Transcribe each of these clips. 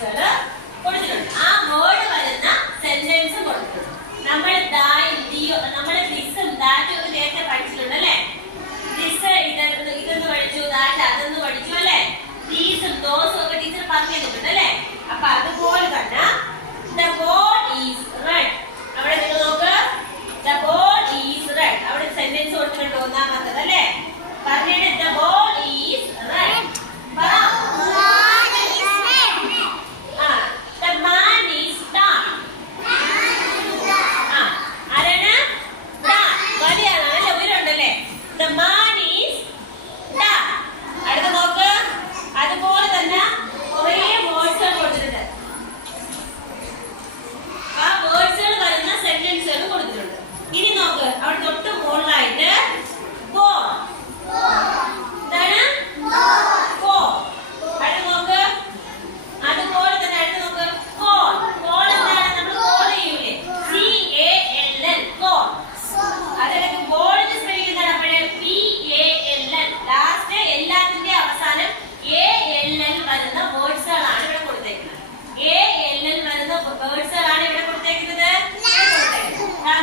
വേർഡ്സുകൾ കൊടുത്തിട്ടുണ്ട്. ആ വേർഡ് വരുന്ന സെന്റൻസും കൊടുത്തിട്ടുണ്ട്. നമ്മൾ നമ്മള് ദിസും ദാറ്റും ഒക്കെ നേരത്തെ പഠിച്ചിട്ടുണ്ട് അല്ലേ? ദിസ് ഇതെന്ന് പഠിച്ചു, ദാറ്റ് അതെന്ന് പഠിച്ചു അല്ലേ? ദീസും ദോസും ഒക്കെ ടീച്ചർ പറഞ്ഞു തന്നിട്ടുണ്ട് അല്ലേ? അപ്പൊ അതുപോലെ തന്നെ the ball is red. അവിടെ നിങ്ങൾ നോക്ക്, the ball is red. അവിടെ സെന്റൻസ് കൊടുത്തിട്ടുണ്ട് ഒന്നാമത്തത് അല്ലേ? പറഞ്ഞിട്ട് the ball is red. പറ. The man is dark. ആരാണ്? വലിയാണ് അല്ലേ? ഉയരമുണ്ടല്ലേ? The man is dark. അടുത്ത നോക്ക്, അതുപോലെ തന്നെ കുറേ വേർഡ്സുകൾ കൊടുത്തിട്ടുണ്ട്. ആ വേർഡ്സുകൾ വരുന്ന സെന്റൻസുകൾ കൊടുത്തിട്ടുണ്ട്. ഇനി നോക്ക്, അവിടെ തൊട്ട് മുകളിലായിട്ട് ബോൾ. എന്താണ്? ബോൾ. അടുത്ത നോക്ക്, അതുപോലെ തന്നെ അടുത്ത് നോക്ക്, കോൾ. കോൾ എന്താണ്? നമ്മൾ കോൾ ചെയ്യൂലേ? CALL, call. അതിലേക്ക് ബോളിന്റെ സ്പെല്ലിംഗ് എന്താണ്? അപ്പോഴേ PALL. ലാസ്റ്റ് എല്ലാത്തിന്റെ അവസാനം ALL വരുന്ന വേർഡ്സുകളാണ് ഇവിടെ കൊടുത്തേക്കുന്നത്. ALL വരുന്ന വേർഡ്സുകളാണ് ഇവിടെ കൊടുത്തേക്കുന്നത്.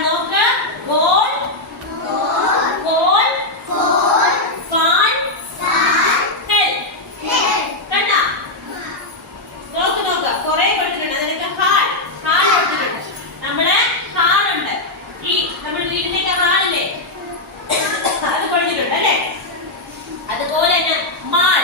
നോക്ക്, ബോൾ, കോൾ, ഫാൻ, ഹെൽപ്പ്. കണ്ടാ? നോക്ക് കുറെ കൊടുത്തിട്ടുണ്ട്. അതിനൊക്കെ ഹാൾ കൊടുത്തിട്ടുണ്ട്. നമ്മള് ഹാളുണ്ട്, ഈ നമ്മുടെ വീടിന്റെയൊക്കെ ഹാളില്ലേ, അത് കൊടുത്തിട്ടുണ്ട് അല്ലേ? അതുപോലെ തന്നെ മാൾ.